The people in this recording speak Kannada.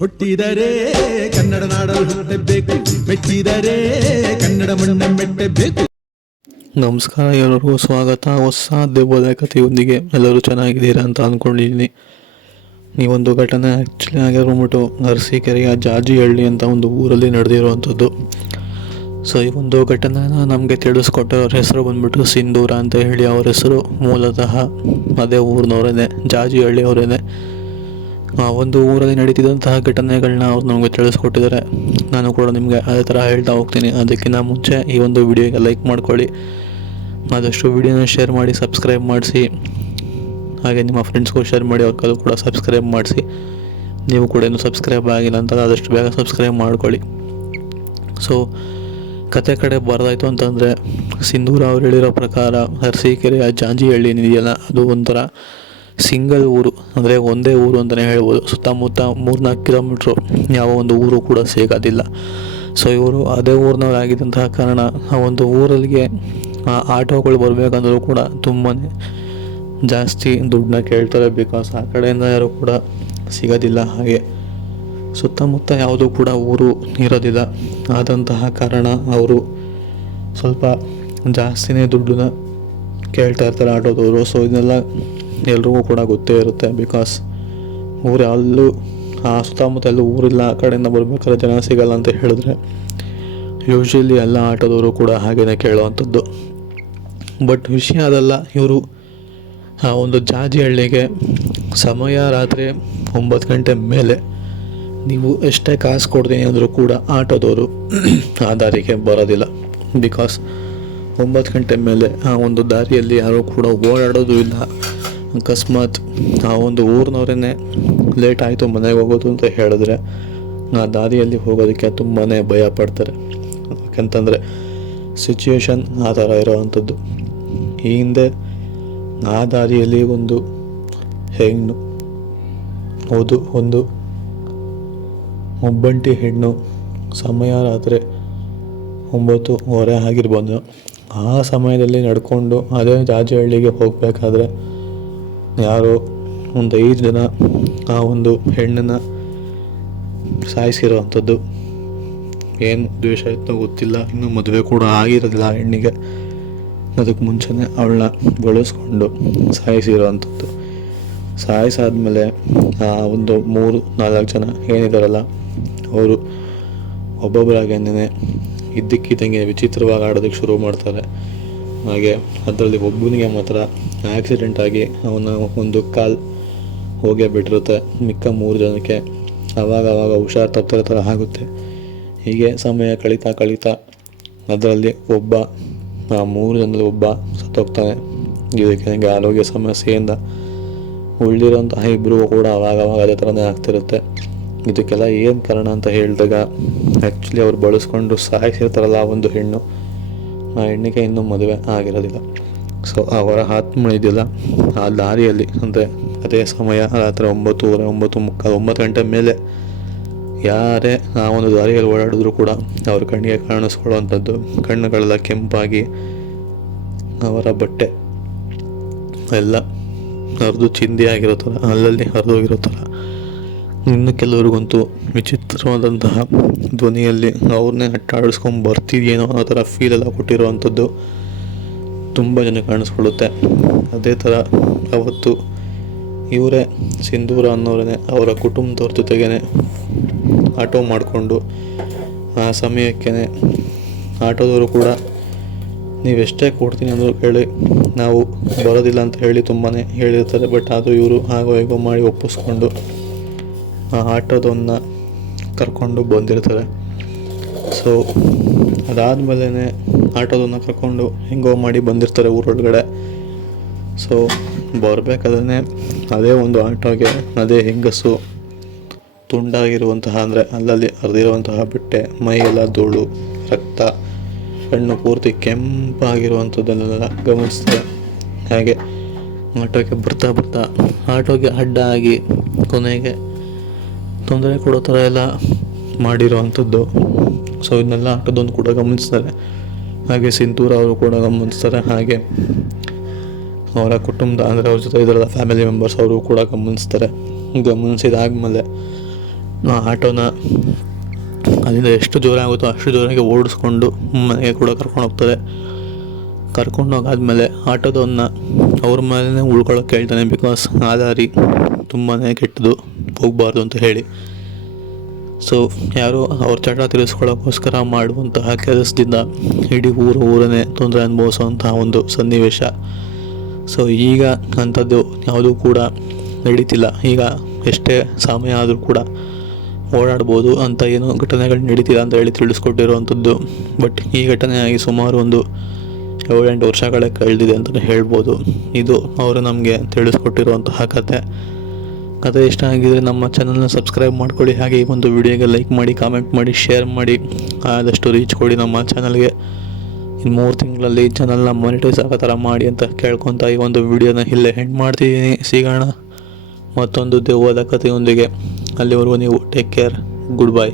ಹುಟ್ಟಿದರೆ ಕನ್ನಡ ನಾಡಲು ಹುಟ್ಟಬೇಕು, ಮೆಟ್ಟಿದರೆ ಕನ್ನಡ ಮಣ್ಣ ಮೆಟ್ಟಬೇಕು. ನಮಸ್ಕಾರ, ಎಲ್ಲರಿಗೂ ಸ್ವಾಗತ. ಹೊಸ ದೆವ್ವದ ಕಥೆಯೊಂದಿಗೆ ಎಲ್ಲರೂ ಚೆನ್ನಾಗಿದ್ದೀರಾ ಅಂತ ಅಂದ್ಕೊಂಡಿದ್ದೀನಿ. ಈ ಒಂದು ಘಟನೆ ಆ್ಯಕ್ಚುಲಿ ಆಗಿರ್ಬಿಟ್ಟು ಅರಸೀಕೆರೆಯ ಜಾಜಿಹಳ್ಳಿ ಅಂತ ಒಂದು ಊರಲ್ಲಿ ನಡೆದಿರುವಂಥದ್ದು. ಸೊ ಈ ಒಂದು ಘಟನೆನ ನಮಗೆ ತಿಳಿಸ್ಕೊಟ್ಟವ್ರ ಹೆಸರು ಬಂದ್ಬಿಟ್ಟು ಸಿಂಧೂರ ಅಂತ ಹೇಳಿ. ಅವ್ರ ಹೆಸರು ಮೂಲತಃ ಅದೇ ಊರಿನವರೇನೆ, ಜಾಜಿಹಳ್ಳಿ ಅವರೇನೆ. ಆ ಒಂದು ಊರಲ್ಲಿ ನಡೀತಿದ್ದಂತಹ ಘಟನೆಗಳನ್ನ ಅವ್ರು ನಮಗೆ ತಿಳಿಸ್ಕೊಟ್ಟಿದ್ದಾರೆ. ನಾನು ಕೂಡ ನಿಮಗೆ ಅದೇ ಥರ ಹೇಳ್ತಾ ಹೋಗ್ತೀನಿ. ಅದಕ್ಕಿಂತ ಮುಂಚೆ ಈ ಒಂದು ವಿಡಿಯೋಗೆ ಲೈಕ್ ಮಾಡ್ಕೊಳ್ಳಿ, ಆದಷ್ಟು ವಿಡಿಯೋನ ಶೇರ್ ಮಾಡಿ, ಸಬ್ಸ್ಕ್ರೈಬ್ ಮಾಡಿಸಿ. ಹಾಗೆ ನಿಮ್ಮ ಫ್ರೆಂಡ್ಸ್ಗೂ ಶೇರ್ ಮಾಡಿ, ಅವ್ರಿಗೂ ಕೂಡ ಸಬ್ಸ್ಕ್ರೈಬ್ ಮಾಡಿಸಿ. ನೀವು ಕೂಡ ಇನ್ನೂ ಸಬ್ಸ್ಕ್ರೈಬ್ ಆಗಿಲ್ಲ ಅಂತ ಆದಷ್ಟು ಬೇಗ ಸಬ್ಸ್ಕ್ರೈಬ್ ಮಾಡ್ಕೊಳ್ಳಿ. ಸೊ ಕತೆ ಕಡೆ ಬರೋದಾಯಿತು ಅಂತಂದರೆ, ಸಿಂಧೂರ ಅವ್ರು ಹೇಳಿರೋ ಪ್ರಕಾರ ಅರಸೀಕೆರೆಯ ಜಾಜಿಹಳ್ಳಿ ಏನಿದೆಯಲ್ಲ, ಅದು ಒಂಥರ ಸಿಂಗಲ್ ಊರು, ಅಂದರೆ ಒಂದೇ ಊರು ಅಂತಲೇ ಹೇಳ್ಬೋದು. ಸುತ್ತಮುತ್ತ 3-4 ಕಿಲೋಮೀಟ್ರು ಯಾವ ಒಂದು ಊರು ಕೂಡ ಸಿಗೋದಿಲ್ಲ. ಸೊ ಇವರು ಅದೇ ಊರಿನವರಾಗಿದ್ದಂತಹ ಕಾರಣ ಆ ಒಂದು ಊರಲ್ಲಿಗೆ ಆಟೋಗಳು ಬರಬೇಕಂದ್ರೂ ಕೂಡ ತುಂಬಾ ಜಾಸ್ತಿ ದುಡ್ಡನ್ನ ಕೇಳ್ತಾರೆ. ಬಿಕಾಸ್ ಆ ಕಡೆಯಿಂದ ಯಾರು ಕೂಡ ಸಿಗೋದಿಲ್ಲ. ಹಾಗೆ ಸುತ್ತಮುತ್ತ ಯಾವುದೂ ಕೂಡ ಊರು ಇರೋದಿಲ್ಲ. ಆದಂತಹ ಕಾರಣ ಅವರು ಸ್ವಲ್ಪ ಜಾಸ್ತಿನೇ ದುಡ್ಡನ್ನ ಕೇಳ್ತಾ ಇರ್ತಾರೆ ಆಟೋದವರು. ಸೊ ಇದನ್ನೆಲ್ಲ ಎಲ್ರಿಗೂ ಕೂಡ ಗೊತ್ತೇ ಇರುತ್ತೆ. ಬಿಕಾಸ್ ಊರು ಅಲ್ಲೂ ಆ ಸುತ್ತಮುತ್ತ ಎಲ್ಲೂ ಊರಿಲ್ಲ, ಆ ಕಡೆಯಿಂದ ಬರ್ಬೇಕಾದ್ರೆ ಜನ ಸಿಗಲ್ಲ ಅಂತ ಹೇಳಿದ್ರೆ ಯೂಶ್ವಲಿ ಎಲ್ಲ ಆಟೋದವರು ಕೂಡ ಹಾಗೇ ಕೇಳುವಂಥದ್ದು. ಬಟ್ ವಿಷಯ ಅದಲ್ಲ. ಇವರು ಆ ಒಂದು ಜಾಜಿಹಳ್ಳಿಗೆ ಸಮಯ ರಾತ್ರಿ 9 ಗಂಟೆ ಮೇಲೆ ನೀವು ಎಷ್ಟೇ ಕಾಸು ಕೊಡ್ತೀನಿ ಅಂದರೂ ಕೂಡ ಆಟೋದವರು ಆ ದಾರಿಗೆ ಬರೋದಿಲ್ಲ. ಬಿಕಾಸ್ 9 ಗಂಟೆ ಮೇಲೆ ಆ ಒಂದು ದಾರಿಯಲ್ಲಿ ಯಾರೂ ಕೂಡ ಓಡಾಡೋದು ಇಲ್ಲ. ಅಕಸ್ಮಾತ್ ಆ ಒಂದು ಊರಿನವರೇ ಲೇಟ್ ಆಯಿತು ಮನೆಗೆ ಹೋಗೋದು ಅಂತ ಹೇಳಿದ್ರೆ ಆ ದಾರಿಯಲ್ಲಿ ಹೋಗೋದಕ್ಕೆ ತುಂಬಾ ಭಯ ಪಡ್ತಾರೆ. ಯಾಕಂತಂದರೆ ಸಿಚುವೇಶನ್ ಆ ಥರ ಇರೋವಂಥದ್ದು. ಈ ಹಿಂದೆ ಆ ದಾರಿಯಲ್ಲಿ ಒಂದು ಹೆಣ್ಣು, ಹೌದು, ಒಂದು ಒಬ್ಬಂಟಿ ಹೆಣ್ಣು, ಸಮಯ ರಾತ್ರಿ 9:30 ಆಗಿರ್ಬೋದು. ಆ ಸಮಯದಲ್ಲಿ ನಡ್ಕೊಂಡು ಅದೇ ಜಾಜಿಹಳ್ಳಿಗೆ ಹೋಗಬೇಕಾದ್ರೆ ಯಾರೋ ಒಂದು 5 ಜನ ಆ ಒಂದು ಹೆಣ್ಣನ್ನು ಸಾಯಿಸಿರೋವಂಥದ್ದು. ಏನು ದ್ವೇಷ ಇತ್ತೋ ಗೊತ್ತಿಲ್ಲ. ಇನ್ನೂ ಮದುವೆ ಕೂಡ ಆಗಿರೋದಿಲ್ಲ ಆ ಹೆಣ್ಣಿಗೆ. ಅದಕ್ಕೆ ಮುಂಚೆನೇ ಅವಳನ್ನ ಬಳಸ್ಕೊಂಡು ಸಾಯಿಸಿರೋವಂಥದ್ದು. ಸಾಯಿಸಾದ್ಮೇಲೆ ಆ ಒಂದು 3-4 ಜನ ಏನಿದಾರಲ್ಲ, ಅವರು ಒಬ್ಬೊಬ್ಬರಾಗೇನೆ ಇದ್ದಕ್ಕಿದ್ದಂಗೆ ವಿಚಿತ್ರವಾಗಿ ಆಡೋದಕ್ಕೆ ಶುರು ಮಾಡ್ತಾರೆ. ಹಾಗೆ ಅದರಲ್ಲಿ ಒಬ್ಬನಿಗೆ ಮಾತ್ರ ಆಕ್ಸಿಡೆಂಟ್ ಆಗಿ ಅವನ ಒಂದು ಕಾಲು ಹೋಗೇ ಬಿಟ್ಟಿರುತ್ತೆ. ಮಿಕ್ಕ 3 ಜನಕ್ಕೆ ಆವಾಗ ಹುಷಾರು ತಪ್ಪಿರೋ ಥರ ಆಗುತ್ತೆ. ಹೀಗೆ ಸಮಯ ಕಳೀತಾ ಅದರಲ್ಲಿ ಒಬ್ಬ, ಆ 3 ಜನದಲ್ಲಿ ಒಬ್ಬ ಸತ್ತೋಗ್ತಾನೆ. ಇದಕ್ಕೆ ನನಗೆ ಆರೋಗ್ಯ ಸಮಸ್ಯೆಯಿಂದ ಉಳಿದಿರೋಂತಹ ಇಬ್ಬರು ಕೂಡ ಆವಾಗ ಅದೇ ಥರನೇ ಆಗ್ತಿರುತ್ತೆ. ಇದಕ್ಕೆಲ್ಲ ಏನು ಕಾರಣ ಅಂತ ಹೇಳಿದಾಗ, ಆ್ಯಕ್ಚುಲಿ ಅವ್ರು ಬಳಸ್ಕೊಂಡು ಸಾಯಿಸಿರ್ತಾರಲ್ಲ ಆ ಒಂದು ಹೆಣ್ಣು, ಆ ಹೆಣ್ಣಿಗೆ ಇನ್ನೂ ಮದುವೆ ಆಗಿರೋದಿಲ್ಲ. ಸೊ ಅವರ ಆತ್ಮ ಇದೆಯಲ್ಲ ಆ ದಾರಿಯಲ್ಲಿ, ಅಂದರೆ ಅದೇ ಸಮಯ ರಾತ್ರಿ 9:30, 9:45, 9 ಗಂಟೆ ಮೇಲೆ ಯಾರೇ ಆ ಒಂದು ದಾರಿಯಲ್ಲಿ ಓಡಾಡಿದ್ರು ಕೂಡ ಅವ್ರ ಕಣ್ಣಿಗೆ ಕಾಣಿಸ್ಕೊಳ್ಳುವಂಥದ್ದು. ಕಣ್ಣುಗಳೆಲ್ಲ ಕೆಂಪಾಗಿ ಅವರ ಬಟ್ಟೆ ಎಲ್ಲ ಹರಿದು ಚಿಂದಿ ಆಗಿರೋ ಥರ, ಅಲ್ಲಲ್ಲಿ ಹರಿದೋಗಿರೋ ಥರ. ಇನ್ನು ಕೆಲವ್ರಿಗಂತೂ ವಿಚಿತ್ರವಾದಂತಹ ಧ್ವನಿಯಲ್ಲಿ ಅವ್ರನ್ನೇ ಅಟ್ಟಾಡಿಸ್ಕೊಂಡು ಬರ್ತಿದೆಯೇನೋ ಅನ್ನೋ ಥರ ಫೀಲೆಲ್ಲ ಕೊಟ್ಟಿರುವಂಥದ್ದು ತುಂಬ ಜನ ಕಾಣಿಸ್ಕೊಳ್ಳುತ್ತೆ. ಅದೇ ಥರ ಅವತ್ತು ಇವರೇ ಸಿಂಧೂರ ಅನ್ನೋರೇ ಅವರ ಕುಟುಂಬದವ್ರ ಜೊತೆಗೇ ಆಟೋ ಮಾಡಿಕೊಂಡು ಆ ಸಮಯಕ್ಕೇ ಆಟೋದವರು ಕೂಡ ನೀವೆಷ್ಟೇ ಕೊಡ್ತೀನಿ ಅಂದರೂ ಹೇಳಿ ನಾವು ಬರೋದಿಲ್ಲ ಅಂತ ಹೇಳಿ ತುಂಬಾ ಹೇಳಿರ್ತಾರೆ. ಬಟ್ ಅದು ಇವರು ಹಾಗೋ ಹೇಗೋ ಮಾಡಿ ಒಪ್ಪಿಸ್ಕೊಂಡು ಆ ಆಟೋದನ್ನ ಕರ್ಕೊಂಡು ಬಂದಿರ್ತಾರೆ. ಸೊ ಅದಾದಮೇಲೆ ಆಟೋದನ್ನ ಕರ್ಕೊಂಡು ಹೆಂಗೋ ಮಾಡಿ ಬಂದಿರ್ತಾರೆ ಊರೊಳಗಡೆ. ಸೊ ಬರಬೇಕಾದ್ರೆ ಅದೇ ಒಂದು ಆಟೋಗೆ ಅದೇ ಹೆಂಗಸು ತುಂಡಾಗಿರುವಂತಹ, ಅಂದರೆ ಅಲ್ಲಲ್ಲಿ ಹರಿದಿರುವಂತಹ ಬಟ್ಟೆ, ಮೈಯೆಲ್ಲ ಧೂಳು, ರಕ್ತ, ಕಣ್ಣು ಪೂರ್ತಿ ಕೆಂಪಾಗಿರುವಂಥದ್ದನ್ನೆಲ್ಲ ಗಮನಿಸ್ತಾರೆ. ಹಾಗೆ ಆಟೋಗೆ ಬರ್ತಾ ಆಟೋಗೆ ಅಡ್ಡ ಆಗಿ ಕೊನೆಗೆ ತೊಂದರೆ ಕೊಡೋ ಥರ ಎಲ್ಲ ಮಾಡಿರೋವಂಥದ್ದು. ಸೊ ಇದನ್ನೆಲ್ಲ ಆಟೋದೊಂದು ಕೂಡ ಗಮನಿಸ್ತಾರೆ. ಹಾಗೆ ಸಿಂಧೂರ ಅವರು ಕೂಡ ಗಮನಿಸ್ತಾರೆ. ಹಾಗೆ ಅವರ ಕುಟುಂಬದ, ಅಂದರೆ ಅವ್ರ ಜೊತೆ ಇದರ ಫ್ಯಾಮಿಲಿ ಮೆಂಬರ್ಸ್ ಅವರು ಕೂಡ ಗಮನಿಸ್ತಾರೆ. ಗಮನಿಸಿದಾದ್ಮೇಲೆ ಆಟೋನ ಅಲ್ಲಿಂದ ಎಷ್ಟು ಜೋರ ಆಗುತ್ತೋ ಅಷ್ಟು ಜೋರಾಗಿ ಓಡಿಸ್ಕೊಂಡು ಮನೆಗೆ ಕೂಡ ಕರ್ಕೊಂಡು ಹೋಗ್ತಾರೆ. ಕರ್ಕೊಂಡು ಹೋಗಾದ್ಮೇಲೆ ಆಟೋದವನ್ನ ಅವ್ರ ಮೇಲೆ ಉಳ್ಕೊಳ್ಳೋಕೆ ಹೇಳ್ತಾನೆ. ಬಿಕಾಸ್ ಆ ದಾರಿ ತುಂಬಾ ಕೆಟ್ಟದು, ಹೋಗಬಾರ್ದು ಅಂತ ಹೇಳಿ. ಸೊ ಯಾರೋ ಅವ್ರ ಚಟ ತೀರಿಸ್ಕೊಳ್ಳೋಕ್ಕೋಸ್ಕರ ಮಾಡುವಂತಹ ಕೆಲಸದಿಂದ ಇಡೀ ಊರನ್ನೇ ತೊಂದರೆ ಅನುಭವಿಸುವಂತಹ ಒಂದು ಸನ್ನಿವೇಶ. ಸೊ ಈಗ ಅಂಥದ್ದು ಯಾವುದೂ ಕೂಡ ನಡೀತಿಲ್ಲ. ಈಗ ಎಷ್ಟೇ ಸಮಯ ಆದರೂ ಕೂಡ ಓಡಾಡ್ಬೋದು ಅಂತ ಏನೋ ಘಟನೆಗಳು ನಡೀತಿಲ್ಲ ಅಂತ ಹೇಳಿ ತಿಳಿಸ್ಕೊಟ್ಟಿರುವಂಥದ್ದು. ಬಟ್ ಈ ಘಟನೆ ಆಗಿ ಸುಮಾರು ಒಂದು 7-8 ವರ್ಷಗಳೇ ಕಳೆದಿದೆ ಅಂತಲೇ ಹೇಳ್ಬೋದು. ಇದು ಅವರು ನಮಗೆ ತಿಳಿಸ್ಕೊಟ್ಟಿರುವಂತಹ ಕತೆ ಇಷ್ಟ ಆಗಿದ್ರೆ ನಮ್ಮ ಚಾನಲ್ನ ಸಬ್ಸ್ಕ್ರೈಬ್ ಮಾಡ್ಕೊಳ್ಳಿ. ಹಾಗೆ ಈ ಒಂದು ವಿಡಿಯೋಗೆ ಲೈಕ್ ಮಾಡಿ, ಕಾಮೆಂಟ್ ಮಾಡಿ, ಶೇರ್ ಮಾಡಿ, ಆದಷ್ಟು ರೀಚ್ ಕೊಡಿ ನಮ್ಮ ಚಾನಲ್ಗೆ. ಇನ್ನು 3 ತಿಂಗಳಲ್ಲಿ ಚಾನಲ್ನ ಮಾನಿಟೈಸ್ ಆಗೋ ಥರ ಮಾಡಿ ಅಂತ ಕೇಳ್ಕೊತ ಈ ಒಂದು ವಿಡಿಯೋನ ಇಲ್ಲೇ ಎಂಡ್ ಮಾಡ್ತಿದ್ದೀನಿ. ಸಿಗೋಣ ಮತ್ತೊಂದು ದೆವ್ವದ ಕಥೆಯೊಂದಿಗೆ. ಅಲ್ಲಿವರೆಗೂ ನೀವು ಟೇಕ್ ಕೇರ್, ಗುಡ್ ಬೈ.